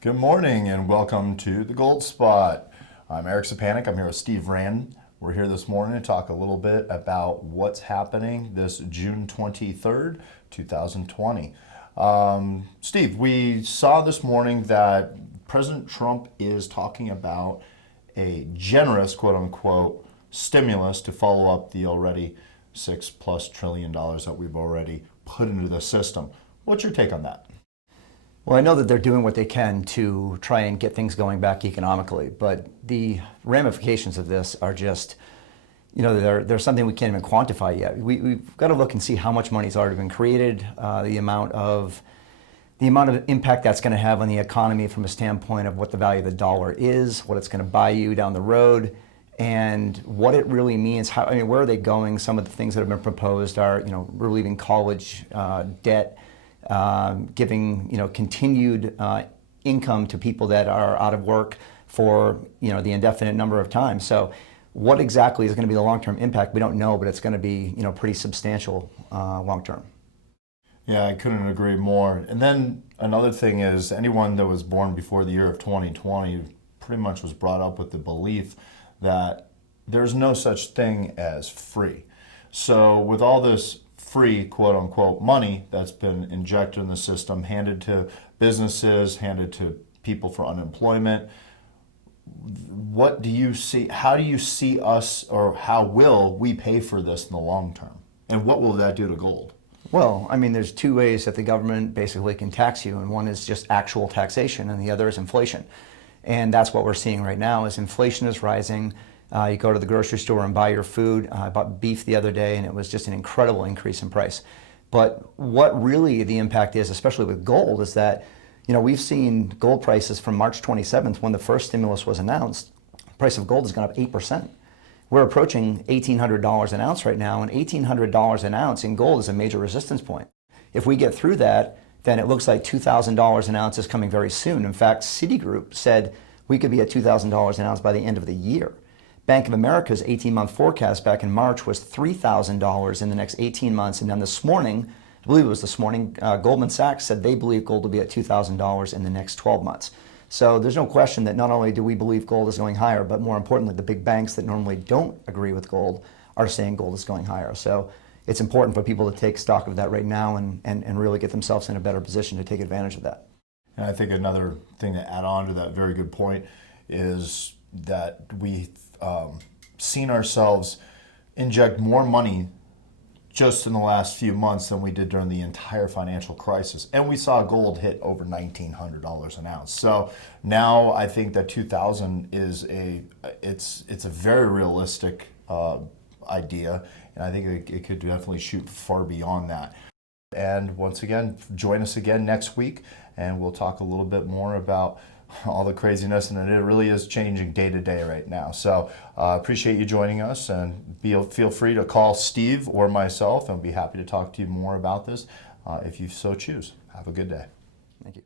Good morning and welcome to the Gold Spot. I'm Eric Surpassing. I'm here with Steve Rand. We're here this morning to talk a little bit about what's happening this June 23rd, 2020. Steve, we saw this morning that President Trump is talking about a generous, quote unquote, stimulus to follow up the already $6+ trillion that we've already put into the system. What's your take on that? Well, I know that they're doing what they can to try and get things going back economically, but the ramifications of this are just, they're something we can't even quantify yet. We've got to look and see how much money's already been created, the amount of impact that's going to have on the economy from a standpoint of what the value of the dollar is, what it's going to buy you down the road, and what it really means. Where are they going? Some of the things that have been proposed are, relieving college debt. Giving continued income to people that are out of work for the indefinite number of times. So what exactly is going to be the long-term impact? We don't know, but it's going to be pretty substantial long-term. Yeah, I couldn't agree more. And then another thing is anyone that was born before the year of 2020 pretty much was brought up with the belief that there's no such thing as free. So with all this free, quote unquote, money that's been injected in the system, handed to businesses, handed to people for unemployment, what do you see? How do you see us, or how will we pay for this in the long term? And what will that do to gold? Well, there's two ways that the government basically can tax you, and one is just actual taxation, and the other is inflation. And that's what we're seeing right now is inflation is rising. You go to the grocery store and buy your food. I bought beef the other day, and it was just an incredible increase in price. But what really the impact is, especially with gold, is that we've seen gold prices from March 27th, when the first stimulus was announced. The price of gold has gone up 8%. We're approaching $1,800 an ounce right now, and $1,800 an ounce in gold is a major resistance point. If we get through that, then it looks like $2,000 an ounce is coming very soon. In fact, Citigroup said we could be at $2,000 an ounce by the end of the year. Bank of America's 18-month forecast back in March was $3,000 in the next 18 months. And then this morning, I believe it was this morning, Goldman Sachs said they believe gold will be at $2,000 in the next 12 months. So there's no question that not only do we believe gold is going higher, but more importantly, the big banks that normally don't agree with gold are saying gold is going higher. So it's important for people to take stock of that right now and really get themselves in a better position to take advantage of that. And I think another thing to add on to that very good point is that we've seen ourselves inject more money just in the last few months than we did during the entire financial crisis. And we saw gold hit over $1,900 an ounce. So now I think that 2,000 is it's a very realistic idea. And I think it could definitely shoot far beyond that. And once again, join us again next week, and we'll talk a little bit more about all the craziness, and it really is changing day to day right now. So appreciate you joining us, and feel free to call Steve or myself, and we'll be happy to talk to you more about this if you so choose. Have a good day. Thank you.